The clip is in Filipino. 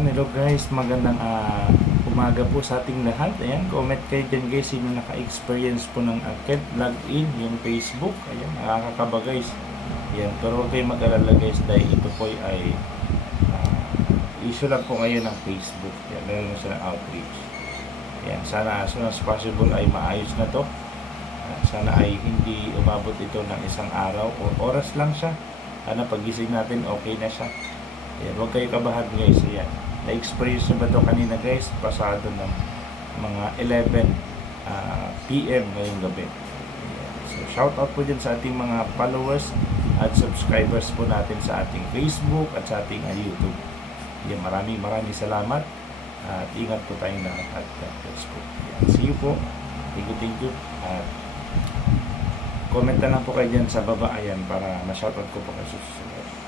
Ayan, hello guys. Magandang ah, umaga po sa ating lahat. Ayan, comment kayo dyan guys sino naka-experience po ng akit, login, yung Facebook. Ayan, nakakakaba guys. Ayan, pero huwag kayong mag-alala guys dahil ito po ay ah, issue lang po ngayon ng Facebook. Ayan, meron na siya ng outreach. Ayan, sana as soon as possible ay maayos na to. Sana ay hindi umabot ito ng isang araw o oras lang siya. Sana pagising natin okay na siya. Ayan, huwag kayo kabahan guys. Ayan. Na-experience nyo ba ito kanina guys? Pasado ng mga 11 ah, PM ngayong gabi. So, shout out po dyan sa ating mga followers at subscribers po natin sa ating Facebook at sa ating ah, YouTube. Ayan, maraming maraming salamat at ingat po tayong lahat at bless po. Ayan, see you po. Thank you, thank you. At comment na lang po kayo dyan sa baba ayan para ma-shoutout ko po kayo susunod.